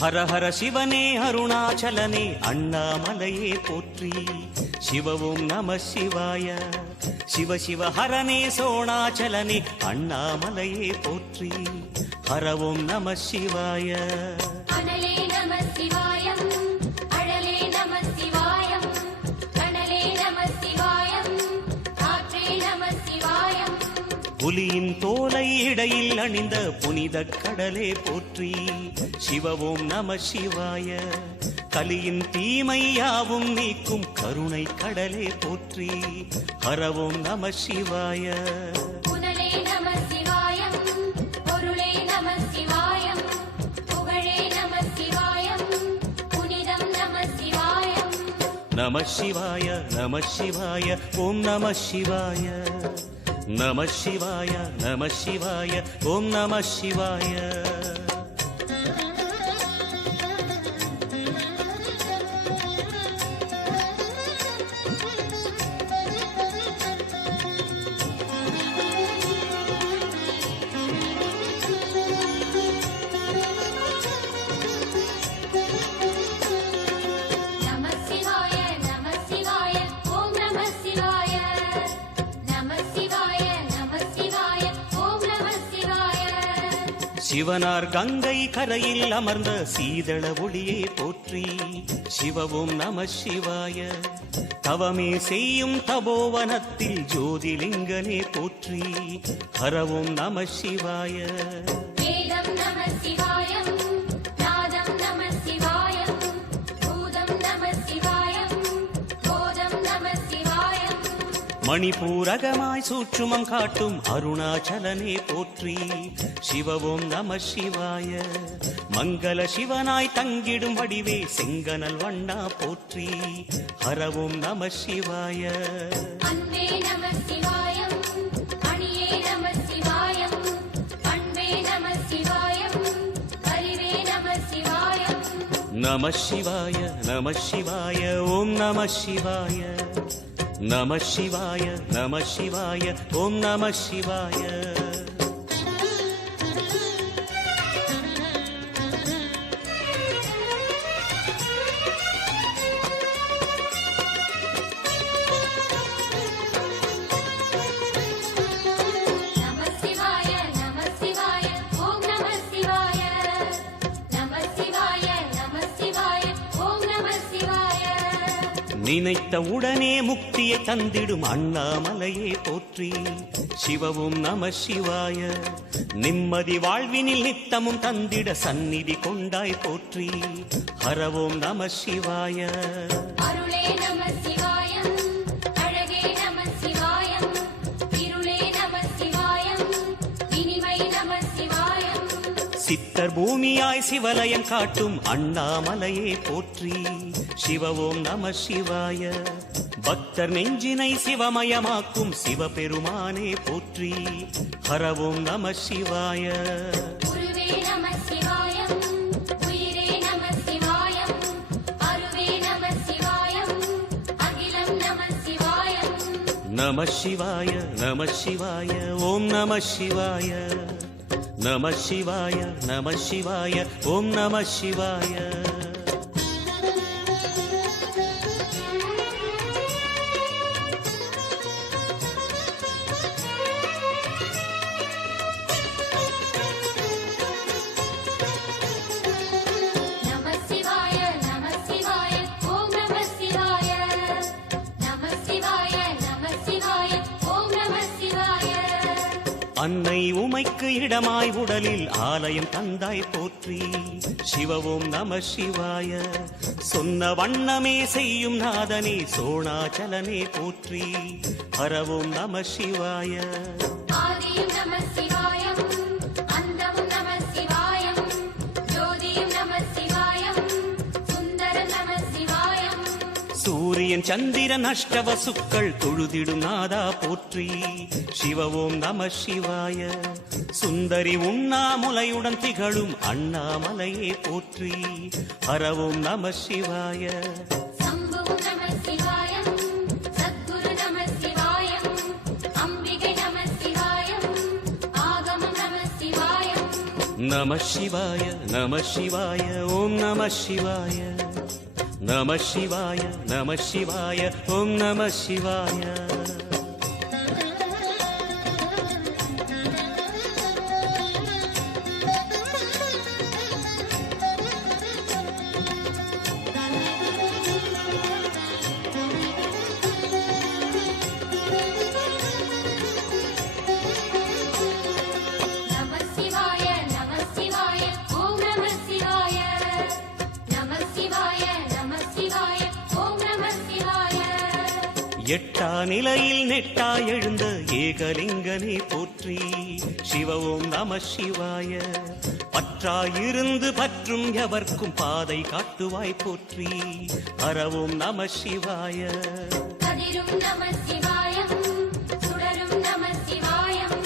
ஹர ஹர சிவனே அருணாச்சலனே அண்ணாமலையே போற்றி. சிவவும் நம சிவாய. சிவ சிவ ஹரனே சோணாச்சலனே அண்ணாமலையே போற்றி. ஹரவும் நம சிவாய. அனலே நம சிவாயம், அழலே நம சிவாயம், கனலே நம சிவாயம், காற்றே நம சிவாயம். புலியின் தோலை இடையில் அணிந்த புனித கடலே போற்றி. சிவவும் நம சிவாய. கலியின் தீமையாவும் நீக்கும் கருணை கடலே போற்றி. ஹரவும் நம சிவாய. புனலே நம சிவாயம், பொருளே நம சிவாயம், புகழே நம சிவாயம், புனிதம் நம சிவாயம். நம சிவாய நம சிவாய ஓம் நம சிவாய. நம சிவாய நம சிவாய ஓம் நம சிவாய. நம சிவாய நம சிவாய ஓம் நம சிவாய. நம சிவாய நம சிவாய ஓம் நம சிவாய. சிவனார் கங்கை கரையில் அமர்ந்த சீதள ஒளியே போற்றி. சிவவும் நம சிவாய. தவமே செய்யும் தபோவனத்தில் ஜோதிலிங்கனே போற்றி. ஹரவும் நம சிவாய. வேதம் நம சிவாயம், நாதம் நம சிவாயம், பூதம் நம சிவாயம், போதம் நம சிவாயம். மணிபூரகமாய் சூட்சுமம் காட்டும் அருணாச்சலனே போற்றி. சிவவும் நம சிவாய. மங்கள சிவனாய் தங்கிடும் வடிவே செங்கனல் வண்ணா போற்றி. ஹரவும் நம சிவாய. அன்பே நம சிவாயம், அணியே நம சிவாயம், பண்பே நம சிவாயம், அறிவே நம சிவாயம். நம சிவாய நம சிவாய ஓம் நம சிவாய. நம சிவாய நம சிவாய ஓம் நம சிவாய. நம சிவாய நம சிவாய ஓம் நம சிவாய. நம சிவாய நம சிவாய ஓம் நம சிவாய. நினைத்த உடனே முக்தியை தந்திடும் அண்ணாமலையே போற்றி. சிவவும் நம சிவாய. நிம்மதி வாழ்வினில் நித்தமும் தந்திட சந்நிதி கொண்டாய் போற்றி. ஹரவோம் நம சிவாய. அருளே நம சிவாயம், அழகே நம சிவாயம், இருளே நம சிவாயம், இனிமை நம சிவாயம். சித்தர் பூமியாய் சிவலயம் காட்டும் அண்ணாமலையே போற்றி. சிவவோம் நம சிவாய. பக்தர் நெஞ்சினை சிவமயமாக்கும் சிவபெருமானே போற்றி. ஹரவோம் நம சிவாய. குருவே நம சிவாயம், உயிரே நம சிவாயம், அருவே நம சிவாயம், அகிலம் நம சிவாயம். நம சிவாய நம சிவாய ஓம் நம சிவாய. நம சிவாய நம சிவாய ஓம் நம சிவாய. நம சிவாய நம சிவாய ஓம் நம சிவாய. நம சிவாய நம சிவாய ஓம் நம சிவாய. அன்னை உமைக்கு இடமாய் உடலில் ஆலயம் தந்தாய் போற்றி. சிவவோம் நம சிவாய. சொன்ன வண்ணமே செய்யும் நாதனே சோணாச்சலனே போற்றி. ஹரவோம் நம சிவாய. ஆதியும் நம சிவாயம், அந்தமும் நம சிவாயம், ஜோதியும் நம சிவாயம், சுந்தரம் நம சிவாயம். சூரியன் சந்திரன் அஷ்டவசுக்கள் தொழுதிடும் நாதா போற்றி. சிவவோம் நம சிவாய. சுந்தரி உண்ணாமுலையுடன் திகழும் அண்ணாமலையே போற்றி. ஹரவோம் நம சிவாய. சம்புவும் நம சிவாயம், சத்குரு நம சிவாயம், அம்பிகை நம சிவாயம், ஆகமம் நம சிவாயம். நம சிவாய நம சிவாய ஓம் நம சிவாய நம சிவாய நம சிவாய ஓம் நம சிவாய நம சிவாய நம சிவாய ஓம் நம சிவாய நம சிவாய நம சிவாய ஓம் நம சிவாய எட்டா நிலையில் நெட்டா எழுந்த ஏகலிங்கனே போற்றி சிவ ஓம் நம சிவாய பற்றாயிருந்து பற்றும் எவர்க்கும் பாதை காட்டுவாய் போற்றி ஹரவோம் நம சிவாய கதிரும் நம சிவாயம் சுடரும் நம சிவாயம்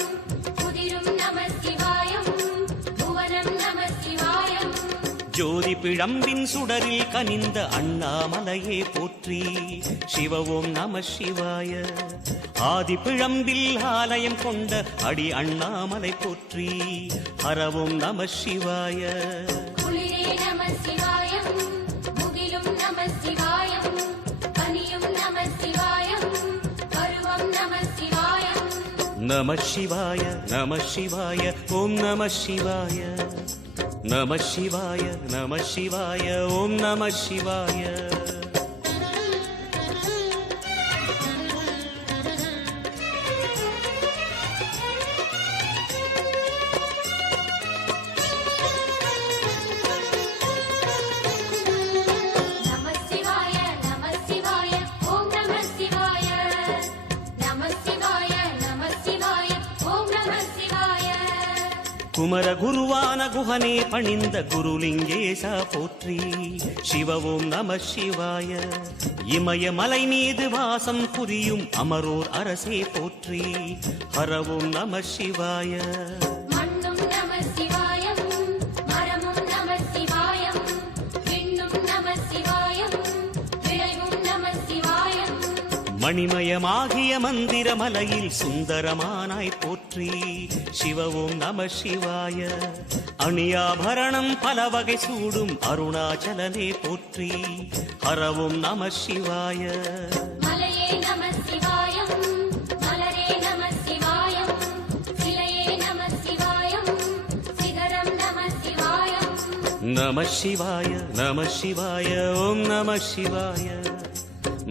புதிரும் நம சிவாயம் புவனம் நம சிவாயம் ஜோதி பிழம்பின் சுடரில் கனிந்த அண்ணாமலையே போற்றி சிவ ஓம் நம சிவாய ஆதி பிழம்பில் ஆலயம் கொண்ட அடி அண்ணாமலை போற்றி ஹரவோம் நம சிவாய குளிரே நம சிவாயம் முகிலும் நம சிவாயம் பனியும் நம சிவாயம் பருவம் நம சிவாயம் நம சிவாய நம சிவாய ஓம் நம சிவாய நம சிவாய நம சிவாய ஓம் நம சிவாய நம சிவாய நம சிவாய ஓம் நம சிவாய நம சிவாய நம சிவாய ஓம் நம சிவாய குமர குருவான குஹனே பணிந்த குருலிங்கேசா போற்றி சிவ ஓம் நம சிவாய இமயமலை மீது வாசம் புரியும் அமரோர் அரசே போற்றி ஹரவோம் நம சிவாய மண்ணும் நம சிவாயம் மரமும் நம சிவாயம் விண்ணும் நம சிவாயம் விளைவும் நம சிவாயம் மணிமயமாகிய மந்திரமலையில் சுந்தரமானாய் போற்றி சிவ ஓம் நம சிவாய அணியாபரணம் பல வகை சூடும் அருணாச்சலனே போற்றி ஹரவோம் நம சிவாய மலையே நம சிவாயம் மலரே நம சிவாயம் சிலையே நம சிவாயம் சிகரம் நம சிவாயம் நம சிவாய நம சிவாய ஓம் நம சிவாய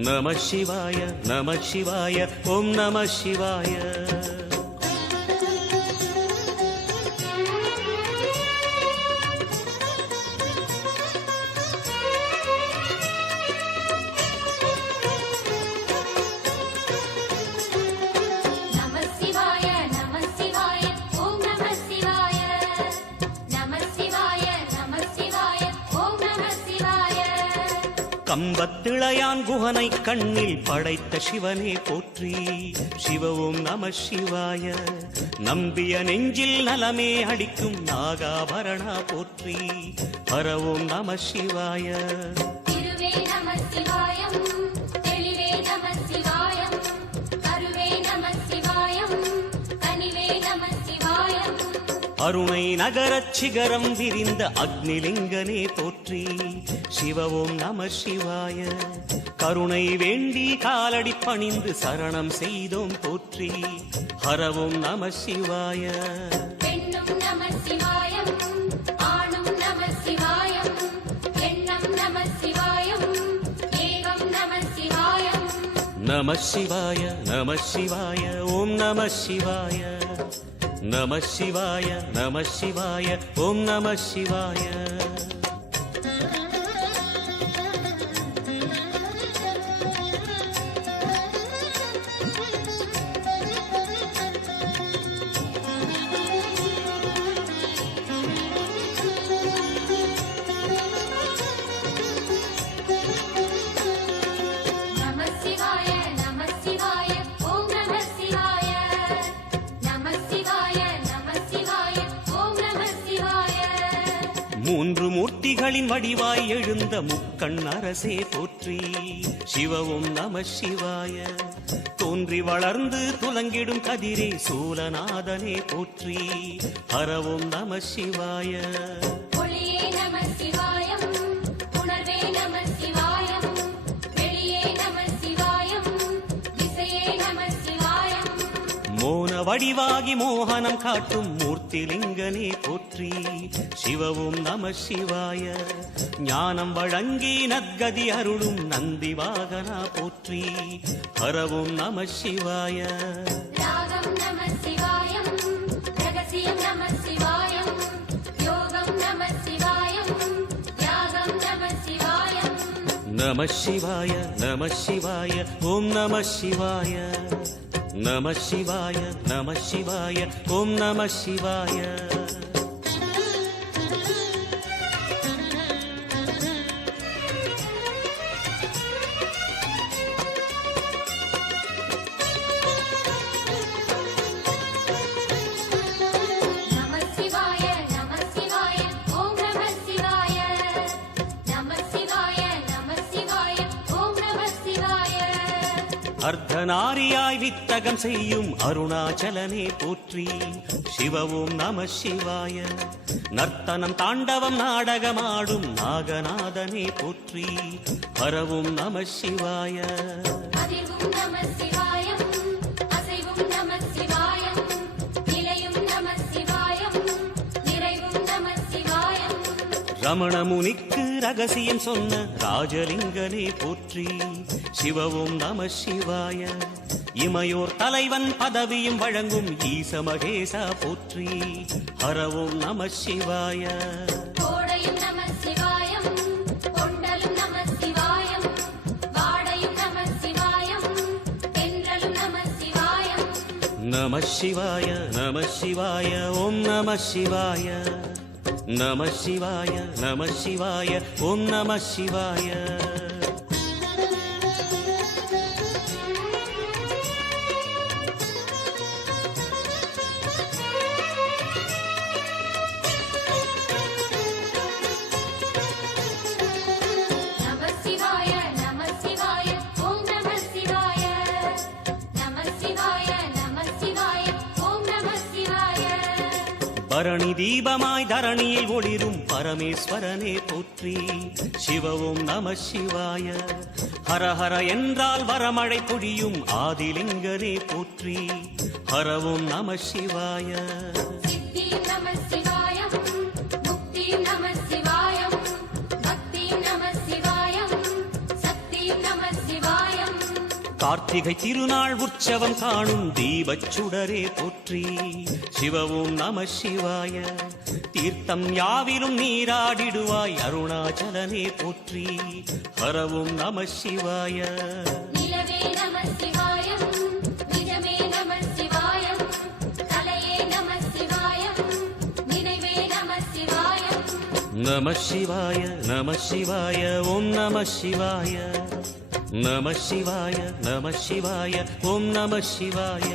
நம சிவாய நம சிவாய ஓம் நம சிவாய நம சிவாய நம சிவாய ஓம் நம சிவாய நம சிவாய நம சிவாய ஓம் நம சிவாய கம்பத்திளையான் குஹனை கண்ணில் படைத்த சிவனே போற்றி சிவ ஓம் நம சிவாய நம்பிய நெஞ்சில் நலமே அடிக்கும் நாகாபரணா போற்றி ஹரவோம் நம சிவாய திருவே நம சிவாயம் தெளிவே நம சிவாயம் கருவே நம சிவாயம் கனிவே நம சிவாயம் அருணை நகரச் சிகரம் விரிந்த அக்னிலிங்கனே போற்றி சிவ ஓம் நம சிவாய கருணை வேண்டி காலடி பணிந்து சரணம் செய்தோம் போற்றி ஹரவோம் நம சிவாய பெண்ணும் நம சிவாயம் ஆணும் நம சிவாயம் எண்ணம் நம சிவாயம் ஏகம் நம சிவாயம் நம சிவாய நம சிவாய ஓம் நம சிவாய நம சிவாய நம சிவாய ஓம் நம சிவாய நம சிவாய நம சிவாய ஓம் நம சிவாய நம சிவாய நம சிவாய ஓம் நம சிவாய முக்திகளின் வடிவாய் எழுந்த முக்கண் அரசே போற்றி. சிவவும் நம சிவாய. தோன்றி வளர்ந்து துலங்கிடும் கதிரே சூலநாதனே போற்றி. ஹரவும் நம சிவாய. ஒளியே நம சிவாயம், உணர்வே நம சிவாயம், வெளியே நம சிவாயம், திசையே நம சிவாயம். மோன வடிவாகி மோகனம் காட்டும் மூர்த்திலிங்கனே போற்றி. சிவவும் நம சிவாய. ஞானம் வழங்கி நற்கதி அருளும் நந்தி வாகனா போற்றி. ஹரவும் நம சிவாய. ராகம் நம சிவாயம், ரகசியம் நம சிவாயம், யோகம் நம சிவாயம், யாகம் நம சிவாயம். நம சிவாய நம சிவாய ஓம் நம சிவாய. நம சிவாய நம சிவாய ஓம் நம சிவாய. நம சிவாய நம சிவாய ஓம் நம சிவாய. நம சிவாய நம சிவாய ஓம் நம சிவாய. அர்த்தநாரியாய் வித்தகம் செய்யும் அருணாச்சலனே போற்றி. சிவவும் நம சிவாய. நர்த்தனம் தாண்டவம் நாடகமாடும் நாகநாதனே போற்றி. ஹரவும் நம சிவாய. அதிர்வும் நம சிவாயம், அசைவும் நம சிவாயம், நிலையும் நம சிவாயம், நிறைவும் நம சிவாயம். ரமண முனிக்கு ரகசியம் சொன்ன ராஜலிங்கனே போற்றி. சிவவும் நம சிவாய. இமையோர் தலைவன் பதவியும் வழங்கும் ஈச மகேசா போற்றி. ஹரவும் நம சிவாய. கோடையும் நம சிவாயம், கொண்டலும் நம சிவாயம், வாடையும் நம சிவாயம், தென்றலும் நம சிவாயம். நம சிவாய நம சிவாய ஓம் நம சிவாய. நம சிவாய நம சிவாய ஓம் நம சிவாய. நம சிவாய நம சிவாய ஓம் நம சிவாய. நம சிவாய நம சிவாய ஓம் நம சிவாய. பரணி தீபமாய் தரணியில் ஒளிரும் பரமேஸ்வரனே போற்றி. சிவவும் நம சிவாய. ஹரஹர என்றால் வரமழை பொழியும் ஆதிலிங்கனே போற்றி. ஹரவும் நம சிவாய. சித்தியும் நம சிவாயம், முக்தியும் நம சிவாயம், பக்தியும் நம சிவாயம், சக்தியும் நம சிவாயம். கார்த்திகை திருநாள் உற்சவம் காணும் தீபச் சுடரே போற்றி. சிவவும் நம சிவாய. தீர்த்தம் யாவிலும் நீராடிடுவாய் அருணாச்சலனே போற்றி. ஹரவும் நம சிவாய. நிலவே நம சிவாயம், நிஜமே நம சிவாயம், கலையே நம சிவாயம், நினைவே நம சிவாயம். நம சிவாய நம சிவாய ஓம் நம சிவாய. நம சிவாய நம சிவாய ஓம் நம சிவாய.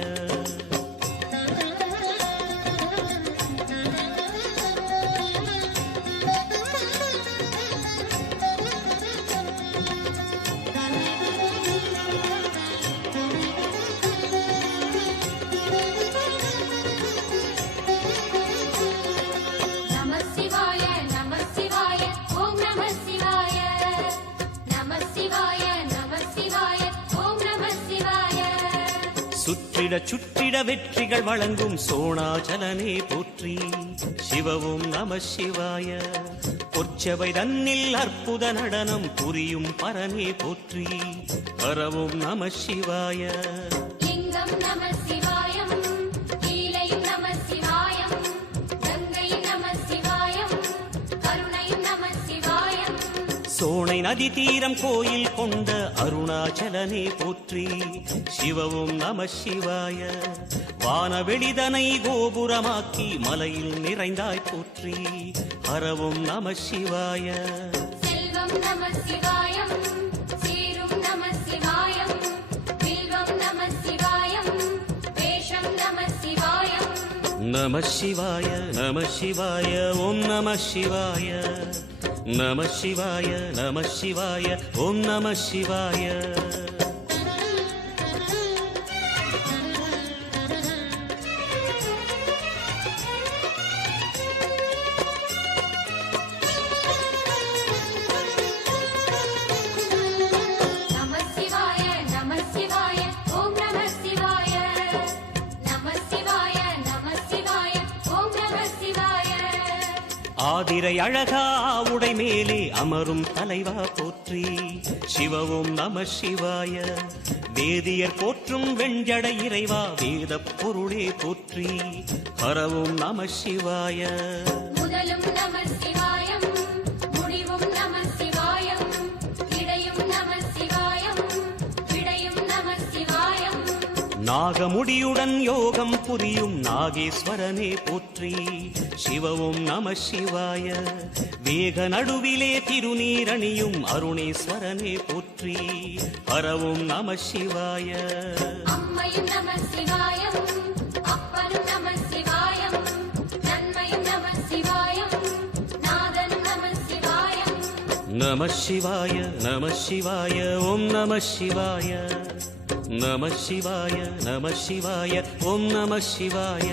நம சிவாய நம சிவாய ஓம் நம சிவாய. நம சிவாய நம சிவாய ஓம் நம சிவாய. சுற்றிட சுற்றிட வெற்றிகள் வழங்கும் சோணாச்சலனே போற்றி. சிவவும் நம சிவாய. பொற்சபை தன்னில் அற்புத நடனம் புரியும் பரனே போற்றி. ஹரவும் நம சிவாய. லிங்கம் நம சிவாயம், லீலையும் நம சிவாயம், கங்கையும் நம சிவாயம், கருணையும் நம சிவாயம். சோனை நதி தீரம் கோயில் கொண்ட அருணாச்சலனே போற்றி. சிவவும் நம சிவாய. வானவெளிதனை கோபுரமாக்கி மலையில் நிறைந்தாய் போற்றி. ஹரவும் நம சிவாய. செல்வம் நம சிவாயம், சீரும் நம சிவாயம், வில்வம் நம சிவாயம், வேஷம் நம சிவாயம். நம சிவாய நம சிவாய ஓம் நம சிவாய. நம சிவாய நம சிவாய ஓம் நம சிவாய. நம சிவாய நம சிவாய ஓம் நம சிவாய. நம சிவாய நம சிவாய ஓம் நம சிவாய. ஆதிரை அழகா உடை மேலே அமரும் தலைவா போற்றி சிவவும் நம சிவாய. வேதியர் போற்றும் வெண்ஜடை இறைவா வேதப் பொருளே போற்றி ஹரவும் நம சிவாய. முதலும் நம சிவாயம் முடிவும் நம சிவாயம் இடையும் நம சிவாயம் விடையும் நம சிவாயம். நாகமுடியுடன் யோகம் புரியும் நாகேஸ்வரனே போற்றி சிவவும் நம சிவாய. வேக நடுவிலே திருநீரணியும் அருணேஸ்வரனே போற்றி ஹரவும் நம சிவாய. அம்மையும் நம சிவாயம் அப்பனும் நம சிவாயம் நன்மையும் நம சிவாயம் நாதனும் நம சிவாயம். நம சிவாய நம சிவாய ஓம் நம சிவாய. நம சிவாய நம சிவாய ஓம் நம சிவாய.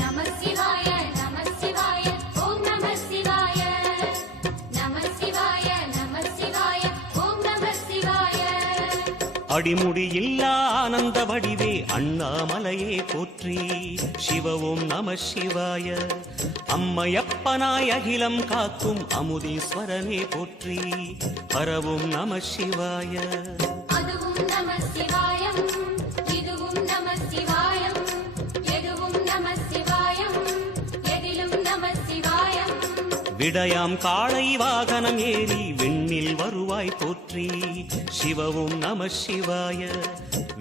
நம சிவாய நம சிவாய ஓம் நம சிவாய. நம சிவாய நம சிவாய ஓம் நம சிவாய. அடிமுடியில்லா ஆனந்த வடிவே அண்ணாமலையே போற்றி சிவவும் நம சிவாய. அம்மையப்பனாய் அகிலம் காக்கும் அமுதீஸ்வரனே போற்றி ஹரவும் நம சிவாய. அதுவும் நம சிவாயம் இதுவும் நம சிவாயம் எதுவும் நம சிவாயம் எதிலும் நம சிவாயம். விடயாம் காளை வாகனம் ஏறி விண்ணில் வருவாய் போற்றி சிவவும் நம சிவாய.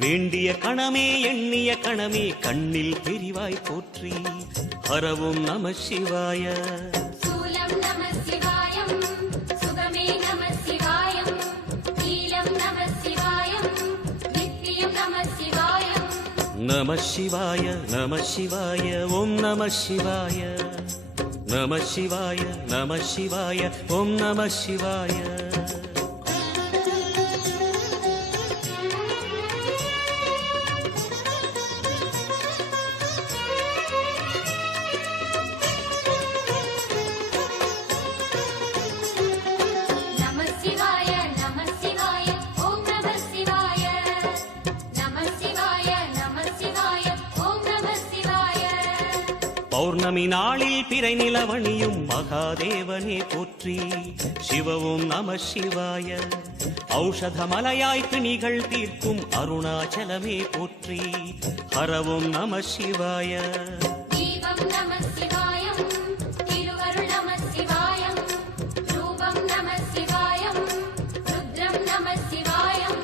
வேண்டிய கணமே எண்ணிய கணமே கண்ணில் தெரிவாய் போற்றி ஹரவும் நம சிவாய. சூலம் நம சிவாயம் சுகமே நம சிவாயம் நீலம் நம சிவாயம் நித்தியம் நம சிவாயம். நம சிவாய நம சிவாய ஓம் நம சிவாய. நம சிவாய நம சிவாய ஓம் நம சிவாய. நம சிவாய நம சிவாய ஓம் நம சிவாய. நம சிவாய நம சிவாய ஓம் நம சிவாய. பௌர்ணமி நாளில் பிறை நிலவணியும் மகாதேவனே போற்றி சிவவும் நம சிவாய. ஔஷதமலையாய் பிணிகள் தீர்க்கும் அருணாச்சலமே போற்றி ஹரவும் நம சிவாய. தீபம் நம சிவாயம் திருவருள் நம சிவாயம் ரூபம் நம சிவாயம் ருத்ரம் நம சிவாயம்.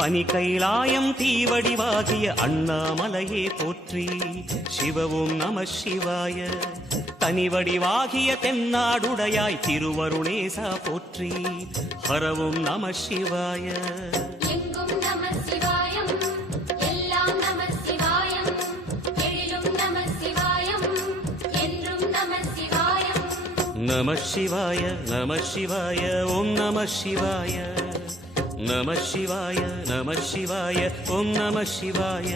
பனி கைலாயம் தீவடிவாகிய அண்ணாமலையே போற்றி சிவவும் நம சிவாய. தனிவடிவாகிய தென்னாடுடையாய் திருவருணேசா போற்றி ஹரவும் நம சிவாய. எங்கும் நம சிவாயம் எல்லாம் நம சிவாயம் எழிலும் நம சிவாயம் என்றும் நம சிவாயம். நம சிவாய நம சிவாய ஓம் நம சிவாய. நம சிவாய நம சிவாய ஓம் நம சிவாய.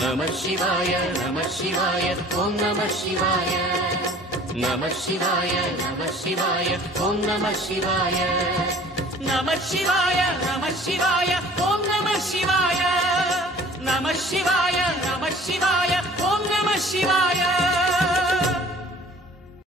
நம சிவாய நம சிவாய ஓம் நம சிவாய. நம சிவாய நம சிவாய ஓம் நம சிவாய. நம சிவாய நம சிவாய ஓம் நம சிவாய. நம சிவாய நம சிவாய ஓம் நம சிவாய.